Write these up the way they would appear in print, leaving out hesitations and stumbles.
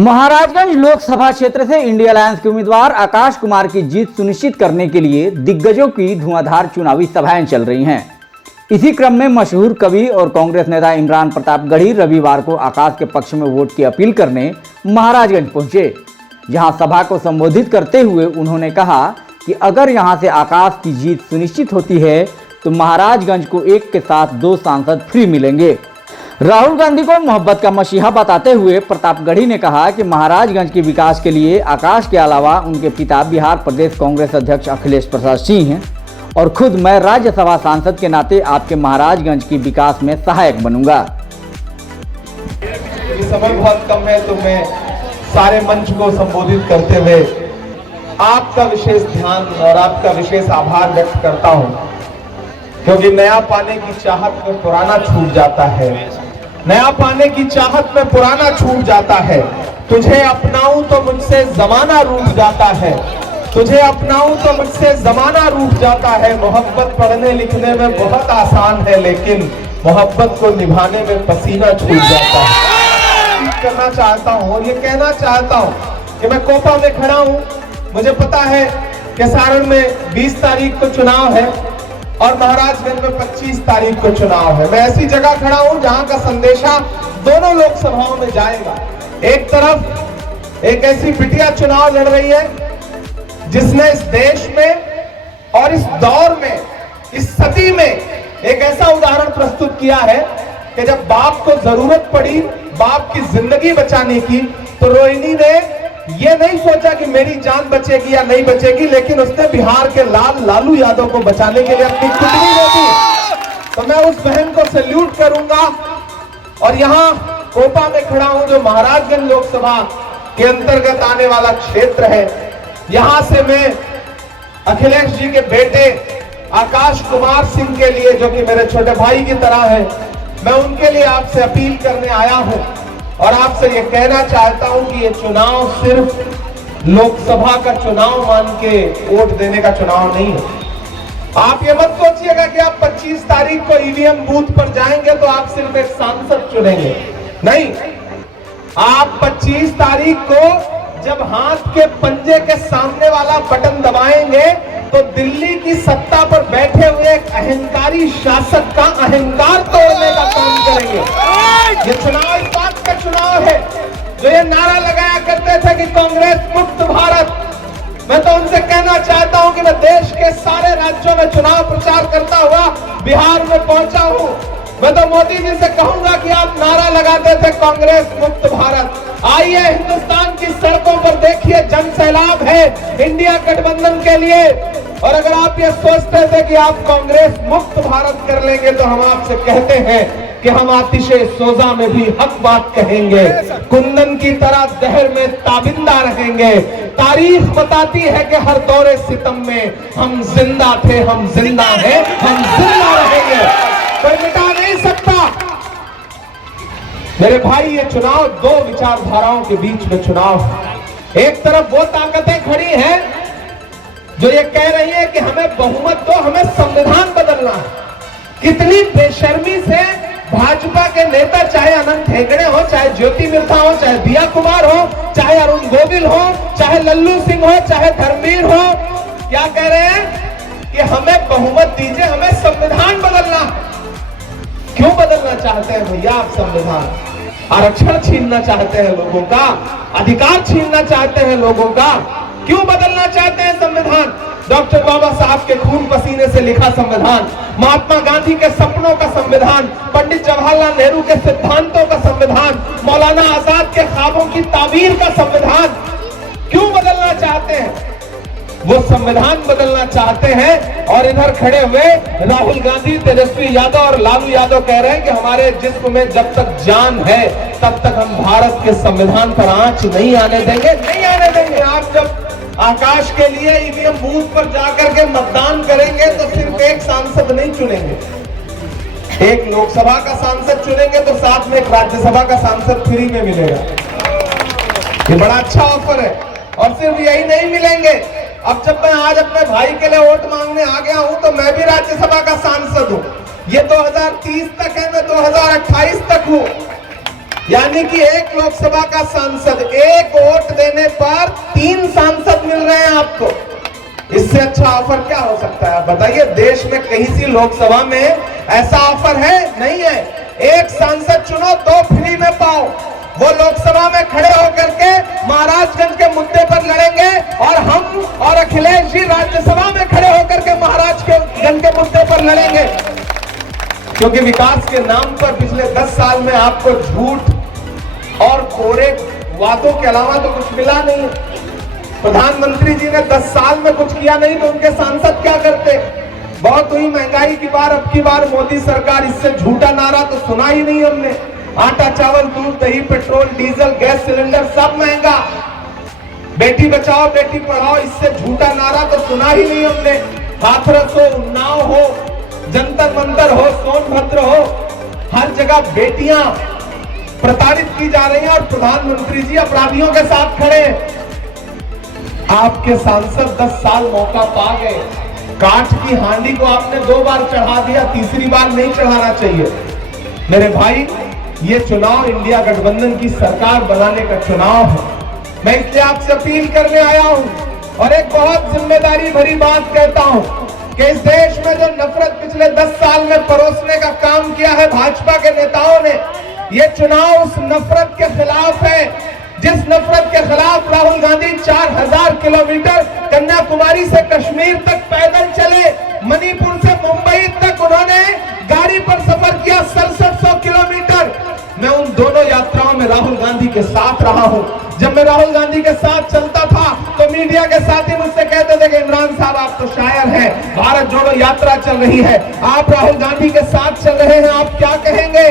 महाराजगंज लोकसभा क्षेत्र से India alliance के उम्मीदवार आकाश कुमार की जीत सुनिश्चित करने के लिए दिग्गजों की धुआंधार चुनावी सभाएं चल रही हैं। इसी क्रम में मशहूर कवि और कांग्रेस नेता इमरान प्रताप गढ़ी रविवार को आकाश के पक्ष में वोट की अपील करने महाराजगंज पहुंचे। जहां सभा को संबोधित करते हुए उन्होंने कहा कि अगर यहां से आकाश की जीत सुनिश्चित होती है तो महाराजगंज को एक के साथ 2 सांसद फ्री मिलेंगे। राहुल गांधी को मोहब्बत का मसीहा बताते हुए प्रतापगढ़ी ने कहा कि महाराजगंज के विकास के लिए आकाश के अलावा उनके पिता बिहार प्रदेश कांग्रेस अध्यक्ष अखिलेश प्रसाद सिंह हैं और खुद मैं राज्यसभा सांसद के नाते आपके महाराजगंज की विकास में सहायक बनूंगा। समय बहुत कम है तो मैं सारे मंच को संबोधित करते हुए आपका विशेष ध्यान और आपका विशेष आभार व्यक्त करता हूं, क्योंकि नया पाने की चाहत में पुराना छूट जाता है। नया पाने की चाहत में पुराना छूट जाता है। तुझे अपनाऊं तो मुझसे जमाना रूठ जाता है। तुझे अपनाऊं तो मुझसे जमाना रूठ जाता है। मोहब्बत पढ़ने लिखने में बहुत आसान है, लेकिन मोहब्बत को निभाने में पसीना छूट जाता है। करना चाहता हूं और ये कहना चाहता हूं कि मैं कोपा में खड़ा हूं। मुझे पता है कि सारण में 20 तारीख को चुनाव है और महाराजगंज में 25 तारीख को चुनाव है। मैं ऐसी जगह खड़ा हूं जहां का संदेशा दोनों लोकसभाओं में जाएगा। एक तरफ एक ऐसी बिटिया चुनाव लड़ रही है जिसने इस देश में और इस दौर में, इस सदी में एक ऐसा उदाहरण प्रस्तुत किया है कि जब बाप को जरूरत पड़ी बाप की जिंदगी बचाने की, तो रोहिणी ने ये नहीं सोचा कि मेरी जान बचेगी या नहीं बचेगी, लेकिन उसने बिहार के लालू यादव को बचाने के लिए अपनी कुर्बानी दे दी। तो मैं उस बहन को सैल्यूट करूंगा। और यहाँ कोपा में खड़ा हूं जो महाराजगंज लोकसभा के अंतर्गत आने वाला क्षेत्र है। यहां से मैं अखिलेश जी के बेटे आकाश कुमार सिंह के लिए, जो कि मेरे छोटे भाई की तरह है, मैं उनके लिए आपसे अपील करने आया हूं और आपसे ये कहना चाहता हूं कि ये चुनाव सिर्फ लोकसभा का चुनाव मान के वोट देने का चुनाव नहीं है। आप ये मत सोचिएगा कि आप 25 तारीख को ईवीएम बूथ पर जाएंगे तो आप सिर्फ एक सांसद चुनेंगे। नहीं, आप 25 तारीख को जब हाथ के पंजे के सामने वाला बटन दबाएंगे तो दिल्ली की सत्ता पर बैठे हुए एक अहंकारी शासक का अहंकार तोड़ने का काम करेंगे। ये चुनाव इस बात का चुनाव है। जो ये नारा लगाया करते थे कि कांग्रेस मुक्त भारत, मैं तो उनसे कहना चाहता हूं कि मैं देश के सारे राज्यों में चुनाव प्रचार करता हुआ बिहार में पहुंचा हूं। मैं तो मोदी जी से कहूंगा कि आप नारा लगाते थे कांग्रेस मुक्त भारत। आइए हिंदुस्तान की सड़कों पर देखिए, जन सैलाब है इंडिया गठबंधन के लिए। और अगर आप ये सोचते थे कि आप कांग्रेस मुक्त भारत कर लेंगे तो हम आपसे कहते हैं कि हम आतिशे सोजा में भी हक बात कहेंगे, कुंदन की तरह दहर में ताबिंदा रहेंगे। तारीख बताती है कि हर दौरे सितम में हम जिंदा थे, हम जिंदा हैं, हम जिंदा रहेंगे, कोई मिटा नहीं सकता। मेरे भाई, ये चुनाव 2 विचारधाराओं के बीच में चुनाव है। एक तरफ वो ताकतें खड़ी हैं जो ये कह रही है कि हमें बहुमत दो, हमें संविधान बदलना है। कितनी बेशर्मी से भाजपा के नेता, चाहे अनंत हेगड़े हो, चाहे ज्योति मिर्धा हो, चाहे दिया कुमार हो, चाहे अरुण गोविल हो, चाहे लल्लू सिंह हो, चाहे धर्मवीर हो, क्या कह रहे हैं कि हमें बहुमत दीजिए, हमें संविधान बदलना। क्यों बदलना चाहते हैं भैया आप संविधान? आरक्षण छीनना चाहते हैं लोगों का, अधिकार छीनना चाहते हैं लोगों का। क्यों बदलना चाहते हैं संविधान? डॉक्टर बाबा साहब के खून पसीने से लिखा संविधान, महात्मा गांधी के सपनों का संविधान, पंडित जवाहरलाल नेहरू के सिद्धांतों का संविधान, मौलाना आजाद के ख्वाबों की ताबीर का संविधान। क्यों बदलना चाहते हैं? वो संविधान बदलना चाहते हैं। और इधर खड़े हुए राहुल गांधी, तेजस्वी यादव और लालू यादव कह रहे हैं कि हमारे जिस्म में जब तक जान है तब तक हम भारत के संविधान पर आंच नहीं आने देंगे, नहीं आने देंगे। आप जब आकाश के लिए ईवीएम बूथ पर जाकर के मतदान करेंगे तो सिर्फ एक सांसद नहीं चुनेंगे, एक लोकसभा का सांसद चुनेंगे तो साथ में एक राज्यसभा का सांसद फ्री में मिलेगा। ये बड़ा अच्छा ऑफर है। और सिर्फ यही नहीं मिलेंगे, अब जब मैं आज अपने भाई के लिए वोट मांगने आ गया हूं तो मैं भी राज्यसभा का सांसद हूं। ये 2030 तक है, मैं 2028 तक हूं। यानी कि एक लोकसभा का सांसद, एक वोट देने पर 3 सांसद मिल रहे हैं आपको। इससे अच्छा ऑफर क्या हो सकता है बताइए? देश में कहीं सी लोकसभा में ऐसा ऑफर है? नहीं है। एक सांसद चुनो, 2 फ्री में पाओ। वो लोकसभा में खड़े होकर के महाराजगंज के मुद्दे पर लड़ेंगे और हम और अखिलेश जी राज्यसभा में खड़े होकर के महाराजगंज के मुद्दे पर लड़ेंगे। क्योंकि विकास के नाम पर पिछले 10 साल में आपको झूठ और कोरे वादों के अलावा तो कुछ मिला नहीं। प्रधानमंत्री जी ने 10 साल में कुछ किया नहीं तो उनके सांसद क्या करते? बहुत हुई महंगाई की बार, अब की बार मोदी सरकार, इससे झूठा नारा तो सुना ही नहीं हमने। आटा, चावल, दूध, दही, पेट्रोल, डीजल, गैस सिलेंडर सब महंगा। बेटी बचाओ बेटी पढ़ाओ, इससे झूठा नारा तो सुना ही नहीं हमने। हाथरस हो, उन्नाव हो, जंतर मंतर हो, सोनभद्र हो, हर जगह बेटियां प्रताड़ित की जा रही हैं और प्रधानमंत्री जी अपराधियों के साथ खड़े हैं। आपके सांसद 10 साल मौका पा गए। काठ की हांडी को आपने 2 बार चढ़ा दिया, तीसरी बार नहीं चढ़ाना चाहिए। मेरे भाई, ये चुनाव इंडिया गठबंधन की सरकार बनाने का चुनाव है। मैं इसलिए आपसे अपील करने आया हूं और एक बहुत जिम्मेदारी भरी बात कहता हूं कि इस देश में जो नफरत पिछले 10 साल में परोसने का काम किया है भाजपा के नेताओं ने, ये चुनाव उस नफरत के खिलाफ है जिस नफरत के खिलाफ राहुल गांधी 4000 किलोमीटर कन्याकुमारी से कश्मीर तक पैदल चले, मणिपुर से मुंबई तक उन्होंने गाड़ी पर सफर किया 6700 किलोमीटर। मैं उन दोनों यात्राओं में राहुल गांधी के साथ रहा हूं। जब मैं राहुल गांधी के साथ चलता था तो मीडिया के साथी मुझसे कहते थे कि इमरान साहब आप तो शायर हैं, भारत जोड़ो यात्रा चल रही है, आप राहुल गांधी के साथ चल रहे हैं, आप क्या कहेंगे?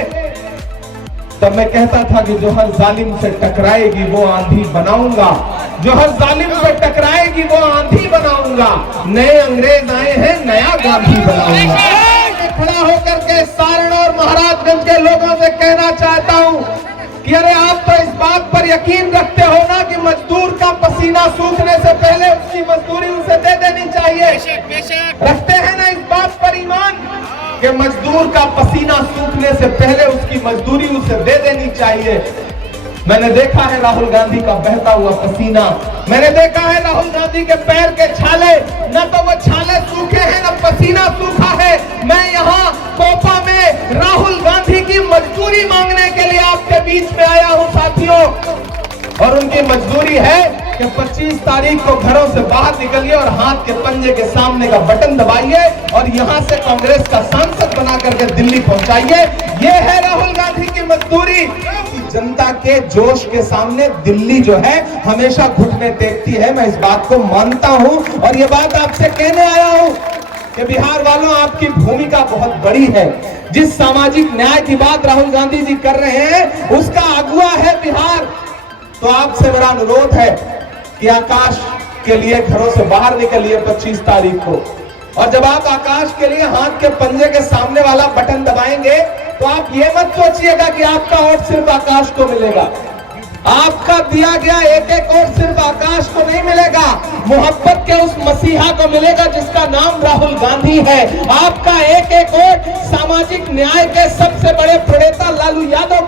तब मैं कहता था कि जो हर जालिम से टकराएगी वो आंधी बनाऊंगा, जो हर जालिम से टकराएगी वो आंधी बनाऊंगा, नए अंग्रेज आए हैं नया गांधी बनाऊंगा। खड़ा होकर के सारण और महाराजगंज के लोगों से कहना चाहता हूं कि अरे आप तो इस बात पर यकीन रखते हो ना कि मजदूर का पसीना सूखने से पहले उसकी मजदूरी उसे दे देनी चाहिए। रखते हैं ना इस बात पर ईमान कि मजदूर का पसीना सूखने से पहले उसकी मजदूरी उसे दे देनी चाहिए। मैंने देखा है राहुल गांधी का बहता हुआ पसीना, मैंने देखा है राहुल गांधी के पैर के छाले, न तो वो छाले सूखे हैं न पसीना सूखा है। मैं यहाँ कोपा में राहुल गांधी की मजदूरी मांगने के लिए आपके बीच में आया हूँ साथियों। और उनकी मजदूरी है कि 25 तारीख को घरों से बाहर निकलिए और हाथ के पंजे के सामने का बटन दबाइए और यहाँ से कांग्रेस का सांसद बना करके दिल्ली पहुंचाइए। ये है राहुल गांधी की मजदूरी। जनता के जोश के सामने दिल्ली जो है हमेशा घुटने टेकती है, मैं इस बात को मानता हूं और ये बात आपसे कहने आया हूं कि बिहार वालों आपकी भूमिका बहुत बड़ी है। जिस सामाजिक न्याय की बात राहुल गांधी जी कर रहे हैं उसका अगुवा है बिहार। तो आपसे मेरा अनुरोध है कि आकाश के लिए घरों से बाहर निकलिए 25 तारीख को, और जब आप आकाश के लिए हाथ के पंजे के सामने वाला बटन दबाएंगे तो आप ये मत सोचिएगा कि आपका वोट सिर्फ आकाश को मिलेगा। आपका दिया गया एक एक वोट सिर्फ आकाश को नहीं मिलेगा, मोहब्बत के उस मसीहा को मिलेगा जिसका नाम राहुल गांधी है। आपका एक एक वोट सामाजिक न्याय के सबसे बड़े प्रणेता लालू यादव।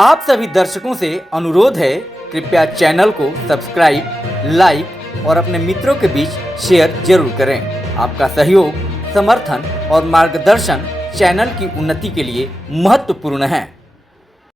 आप सभी दर्शकों से अनुरोध है, कृपया चैनल को सब्सक्राइब, लाइक और अपने मित्रों के बीच शेयर जरूर करें। आपका सहयोग, समर्थन और मार्गदर्शन चैनल की उन्नति के लिए महत्वपूर्ण है।